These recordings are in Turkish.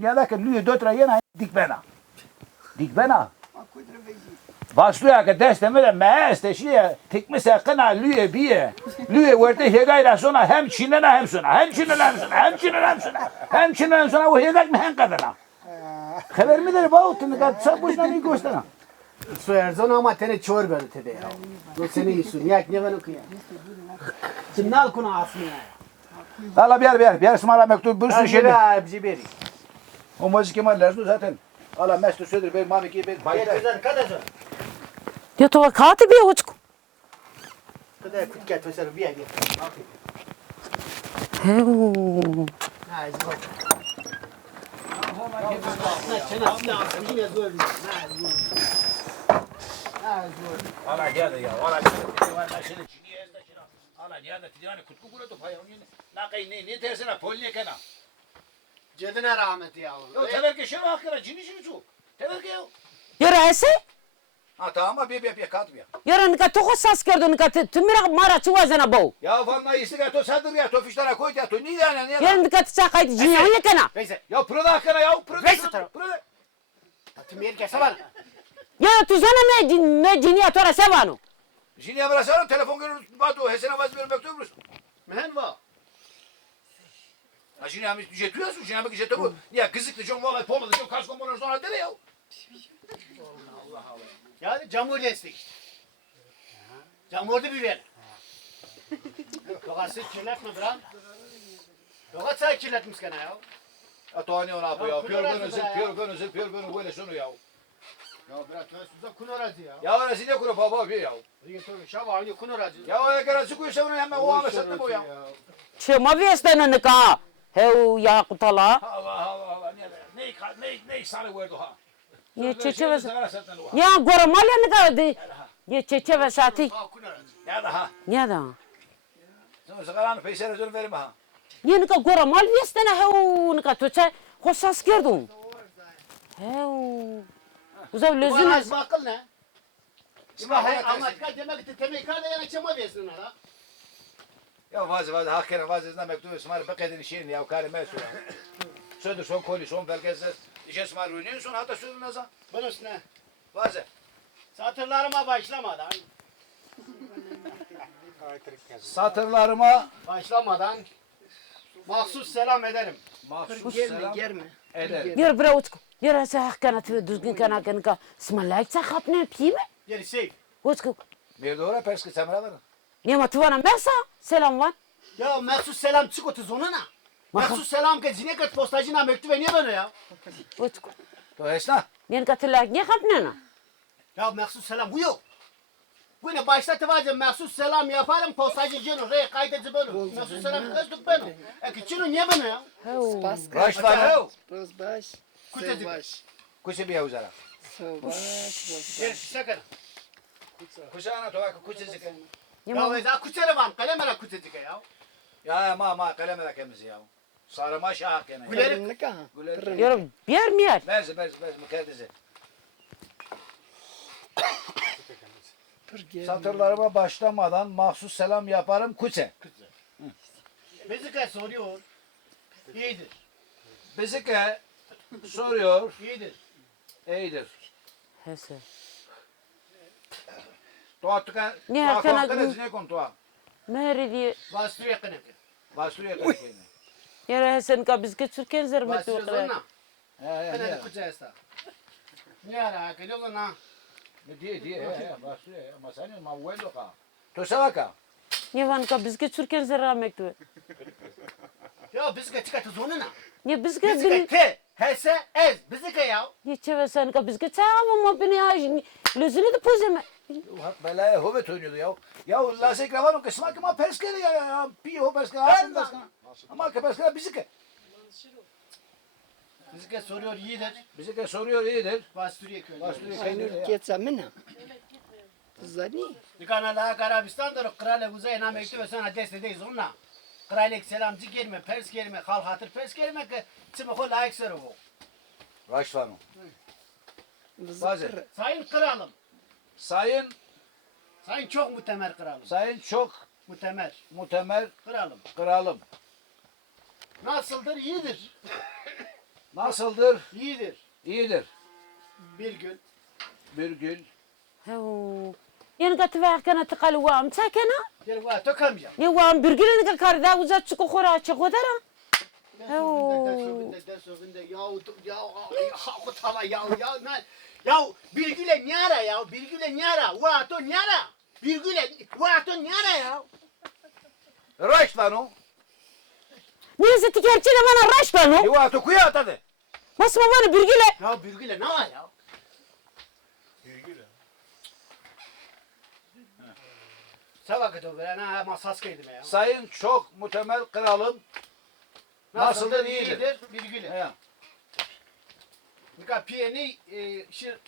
Dünyadaki lüye 4 lira yine dikbena. Dikbena. Vasluya ki destemede meeste şiye tikmi sakına lüye biye. Lüye verte hegayla sonra hem Çin'e hem sonra. Hem Çin'e hem sonra. Hem Çin'e hem sonra. Hem Çin'e hem sonra o hegay mi hem kadına. Haber mi der bağ tını kat sab boşuna ne gösteren. Su Erzon ama tene çor böyle tede ya. Bu seni yiyorsun. Yak ne ben okuya. Şimdi al kuna asmı ya. Hala bir yer smala mektup bir sürü şeyler. Şöyle bir beri. O müzik kemallerdi zaten. Hala mesut söyledi ben mami ki ben bayda. Güzel kadar. Ya to kati bir uçku. Kadar kutkat mesela bir yer. Heu. Ha izle. Yine zor. Hala geldi ya. Hala geldi. Valla şimdi Çin'e ezde şuna. Hala geldi. Yani kutku kuru topa ya. Ne tersine polniye kana. Cedine rahmet ya. Yo teverke şey hakkında Çin'i şunu su. Teverke ya. Yara ese? Ha tamam bir kat bir. Yara nika toko sas gördü nika tümira mara çuvazana bau. Ya vallahi istiga to sadır ya to fişlere koy ya to ni yani ne Yara nika tsakaydı jinya ya kana. Neyse. ya pırada hakkında ya pırada. Neyse, tamam. Pırada. Tümyer kesevan. Ya tu zana ne jinya tora sevano. Şimdi amra sonra telefon görür batu hesene vaz bir mektup musun? Men var. Ha şimdi amis jetiyorsun şimdi amis jetiyor. Ya kızıktı çok vallahi polmadı çok kaç komponör sonra dene ya. Yani camur destek. Camurdu bir ver. Lokası kirletme bırak. Lokası kirletmiş gene ya. Atoni ona yapıyor. Ya, Pür gönü böyle şunu ya. Ya bırak ben size kun orası ya. Ya orası ne kuru baba bir ya. Rigetörü şavani kun orası. Ya o kadar çıkıyorsa bunu hemen o ama sattı bu ya. Çema viestena nika. Heu ya kutala. Allah ne sarı verdi ha. Ye çeçeve. Ya Ya goramalya nika de. Ye çeçeve sati. Kun orası. da ha. Ya da. Sonra sakalan peşere dön verme ha. Ye nika goramal viestena heu nika toça hosas gördüm. Heu. Uzav Bu lezine. arası akıl ne? İsmail Ama demek ki temek karda yana çama versin ha. Ya vazı hakikaten vazı mektup İsmail bakadın şeyin ya kare mesul. Söyle son koli son belgesel. İşe İsmail oynuyor son hatta söyle nazan. Ben üstüne. Vazı. Satırlarıma başlamadan. Başlamadan. Mahsus selam ederim. Mahsus selam ederim. Yer bre uçku. Yer ese hakkana düzgün kana kana. Smalayk sa kapne pime. Geri sev. Uçku. Bir doğru perski semra var. Ne matvana mesa. Selam var. Ya mahsus selam çık otu onuna. Mahsus selam ke zine kat postacına mektup niye böyle ya? Uçku. To esna. Ne katilak ne kapne na. Ya mahsus selam bu yok. Bu ne başta var mahsus selam yaparım postacı cino re kaydedici böyle. Mahsus selam kızdık ben. E cino niye böyle ya? Baş var ya. Rozbaş, Kucacık. Sevbaş, Kuşe bir yavuzara. Sevbaş, Gel sakın. Kuşe ana to kuşecik. Ya eza kucere var kalemera kucacık ya. Ya ma kalem kemiz ya. Sarıma şah gene. Gülerim. Pırınlıka, Gülerim. Yer bier mi yer? Bez mükerdisi. Pırgel, Satırlarıma başlamadan mahsus selam yaparım kuşe. Mezika soruyor. İyidir. Bizike soruyor. İyidir. İyidir. Hese. Tuattuka. Ne hakana Tuattuka ne kon tuat. Mehri diye. Bastır yakın yakın. Basuriye kakene. Yer hesen ka biz geçürken zermeti Bastır o kadar. zorna. Ya Ben de kucağa esta. Ne ara geliyor lan? diye basuriye ama sen ma vuelo ka. To savaka. Ne van ka biz geçürken zermekti. Ya biz kaç katı zonuna. Ne biz Biz ge te hese ez biz ya. ne çevesen ka biz geçe ama beni ha lezini de pozeme. Belaya hovet oynuyordu ya. Ya la se gravaron que smak ma peskere ya. Pio peskere. Ama ke peskere bizike. Bizike soruyor iyidir. Bizike soruyor iyidir. Bastır yakın. Basuriye aynı kakene. geçe mina. Zani, Dikana la Arabistan'da krale uzayına mektup ve sana destedeyiz onunla. Kralek selamcı gelme, pers gelme, hal hatır pers gelme ki çimako layık sarı bu. Raşvanu. vızır, Sayın kralım, Sayın çok mütemer kralım. Sayın çok Mütemer mutemer kralım. kralım. Nasıldır? İyidir. Nasıldır? İyidir. İyidir. Bir gün. Bir gün. هو ينقى تبعك أنا تقال وام ساكنة Gel var tokamayacağım. يوام برجل نقى كاردا وزات شكو خورا شكو درا Ya virgüle nyara ya, virgüle nyara, vato nyara, virgüle vato nyara ya. Raş lan o. نيزة تكرتي أنا راش بانو Yuva kuya atadı. ما اسمه وانا برجلة Ya virgüle ne var ya? Sabah kadar ben ha masas kaydım ya. Sayın çok muhtemel kralım. Nasıldır, iyidir. Virgüle. He. Nika piyeni şir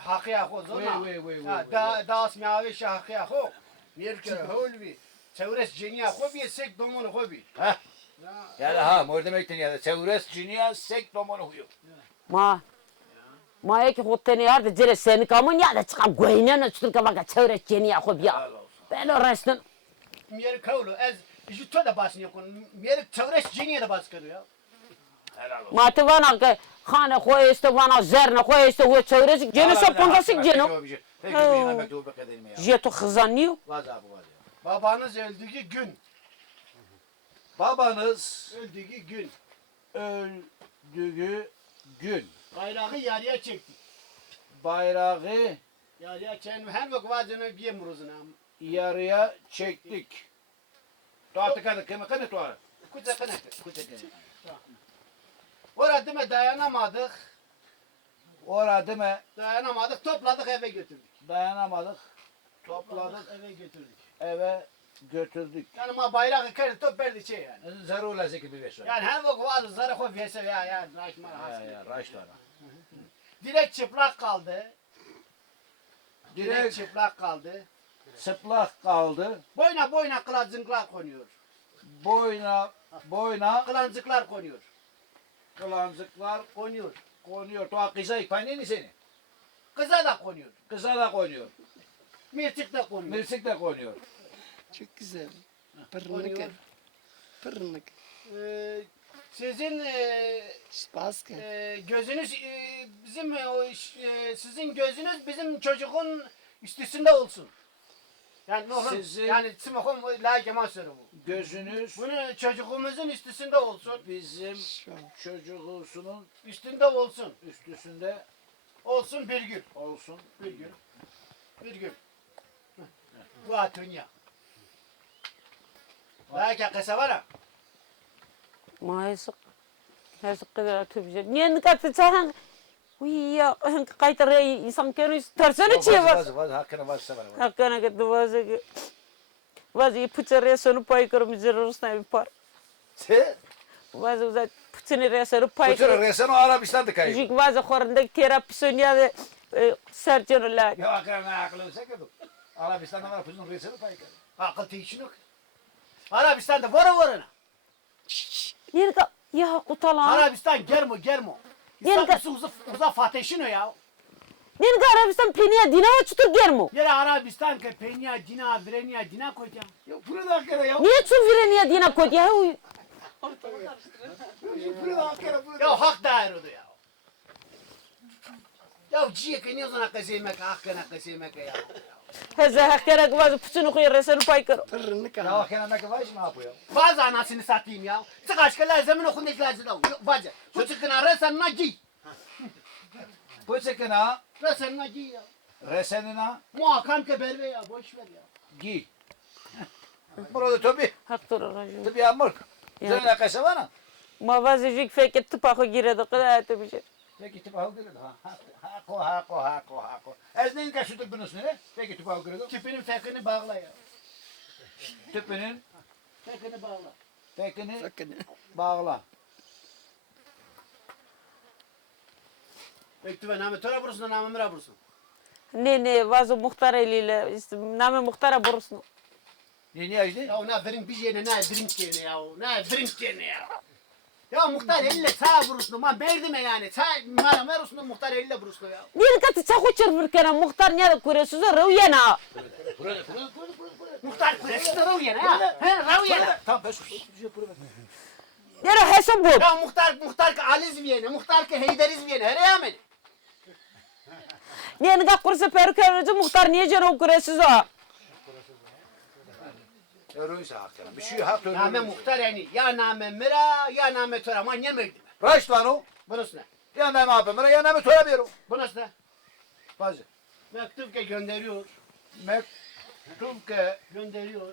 hakkı yakho zona. Vay. Das miavi şi hakkı yakho. Mirkere holvi. Çevres ceniya ho bir sek domonu ho bir. Heh. Yani ha mor demektin ya. Çevres cinya sek domonu huyu. ما هيك خطني هذا جرى سنة كمان يا ده تقام قوينا نشتري كمان كتشورة جيني أخو بيا بينو راشتن Mir kavlo ez ju to da basın yok. Mir çevres ceniya da bas kırıyor. Helal olsun. ما تبانا خانة خوي استوانا زرنا خوي استوى تشورة جيني سو بندسك جينو Peki bir şeyden mektubu kaderim ya. جيتو خزانيو Vaz abi vaz ya. Babanız öldüğü gün. Babanız Öldüğü gün. öldüğü gün Bayrağı yarıya çekti. bayrağı Yarıya çekti. Her vakit vazını bir muruzuna. yarıya çektik. Tuatı kanı kanı tuarı. Kuca kanatı. Kutu kanı. Orada mı dayanamadık. Orada değil mi? Dayanamadık. Topladık eve götürdük. Dayanamadık. Topladık Eve götürdük. eve götürdük. Yani ma bayrağı kırdı top verdi şey yani. Zarula zeki bir beşer. Yani her vakit vazı zarı koy verse ya. Raşmar Ya hasıl. ya raşlara. Direkt çıplak kaldı. Direkt Direkt çıplak kaldı. çıplak kaldı. Boyna kılancıklar konuyor. Boyna Kılancıklar konuyor. kılancıklar Konuyor. konuyor. Tuğa kıza ikpanini seni. Kıza da konuyor. Kıza da konuyor. Mirçik de konuyor. Mirsik de konuyor. Çok güzel. Pırnık. Konuyor. Pırnık. Sizin Spaska. gözünüz bizim sizin gözünüz bizim çocuğun üstünde olsun. Yani oğlum, Sizin- yani smokum la kemal bu. Gözünüz Bunu çocuğumuzun üstünde olsun. bizim Şu an. çocuğusunun Üstünde olsun. üstüsünde Olsun bir gün. olsun. Bir gün. Bir gün. Bu dünya. Belki kısa var ha. ما يسق يسق كذا تبجد نين قد تسهل ويا قايت الرأي إنسان كانوا ترسلوا شيء بس Vaz hakkını vaz sever. هكذا قد وازق واز يبتر رأسه باي كرم جرورسنا بيبار Sen واز وزاد بتني رأسه باي Kutura كرم resen o Arabistan'da kayıp. جيك واز خورندك تيرا بسونيا سرجن لا Ya akran akıllı sekedu. Arabistan'da var kuzun reseni payka. Akıl değişini yok. Arabistan'da vara. يلقى يا قطلا Arabistan germo. Yerga- İstanbul uza fateşino ya. يلقى عربستان بينيا دينا وشتو جيرمو Yere Arabistan ke penya dina vrenya dina koyacağım. Ya burada hakere ya. نيا تشوف فيرنيا دينا كود يا هو Burada hakere burada. Ya hak dairodu ya. Ya ciye ke ne zona kasemek hakkına kasemek ya. هذا هكذا واز بتنو خير رأسه باي كرم Pırnık. Ya hakere ne kadar ne yapıyor? Bazı anasını satayım ya. Sıkaç ke lazım okun ne lazım da. Bazı. Bu çıkına resan naci. Bu çekina Resan naci ya. resenine Muhakam ke berbe ya. Boş ver ya. giy. Burada tabi. هكتور الرجل Tabi amur. Zöyle kaysa var mı? ما واز يجيك فيك تباخو جيرة دقيقة تبجد Peki tipağı görüldü. Hako. Ezneyin kaçırdık bunun üstüne. Peki tipağı görüldü. Tüpünün fekini bağla ya. Tüpünün Fekini bağla. tekini Sakın. bağla. Mektuba namı tora bursun namı mıra bursun. ني وازو مختار اللي نامي مختار برسنو Ne acdı? Ya ona verin bir yerine ne drink yerine ya. Ne drink yerine ya. Ya muhtar elle sağ burusunu ma verdim yani. Sağ mara merusunu muhtar elle burusunu ya. نين كات تساخو تشرفر كنا مختار نيا كوريسوزو روينا Muhtar kulesi de ravuyana ya. He ravuyana. Tamam ben şu Nere hesap bu? Ya muhtar ki Ali zvijene, muhtar ki Heydar zvijene, her yamen. Niye ne kursa perkevrici muhtar niye canım kuresiz o? Eruysa hakikaten. Bir şey hak Name muhtar yani, ya name mira, ya name tora, ama ne meydi? Raş lan o. Bunus ne? Ya ne yapayım? Ya ne mi soramıyorum. Bunus ne? Bazı. Mektup ki gönderiyor, Mektup ke gönderiyor.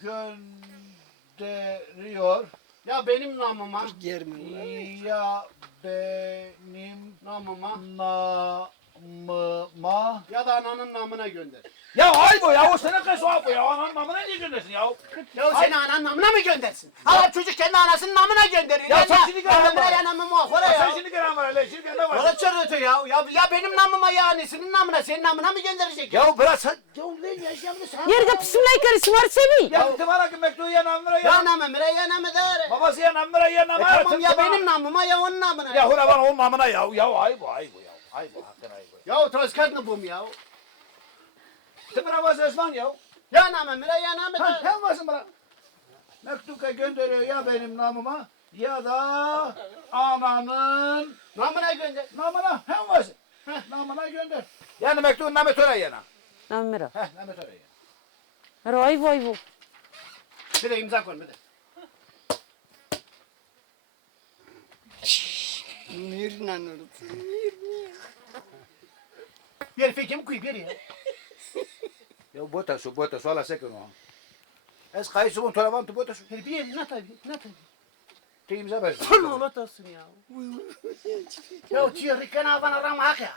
gönderiyor. Ya benim namıma, Germin. Ya benim namıma namıma. ya da ananın namına gönder. Ya ay bu ya o senin kız o bu ya. Anam namına niye göndersin ya? Ya seni anan namına mı göndersin? Ha çocuk kendi anasının namına gönderiyor. Ya sen şimdi gel namına ama. ya namıma okura Ya ya. sen şimdi gelen var hele. Şimdi ne var? Valla çarıtı ya. Ya benim namıma ya annesinin namına, senin namına mı gönderecek? Ya bırak sen. Ya lan yaşamını sen. Nerede bismillah smar seni? Ya tımara ki mektubu ya namına Ya ya. namı mire ya namı der. Babası ya namına ya namına. Tamam ya benim namıma ya onun namına. Ya hura bana onun namına ya. Ya ay bu ya. Ay bu hakikaten ay bu. Ya tozkart mı bum ya? Tımara bazı Osman ya. Ya namı mire ya namı Ha, der. hem basın bana. Mektup gönderiyor ya benim namıma ya da ananın Namına gönder. namına hem basın. Namına gönder. Yani mektubun namı töre yana. Namira. Namı töre yana. Ray vay bu. Bir de imza koy bir de. Mirnan orası. Bir fikrim kuy bir ya. Ya bota su ala sekun o. Es kayısı bun töre tu bota su. Bir ne tabi ne tabi. Te imza versin. Son ola tasın ya. Ya çiğ rikana bana ram hak ya.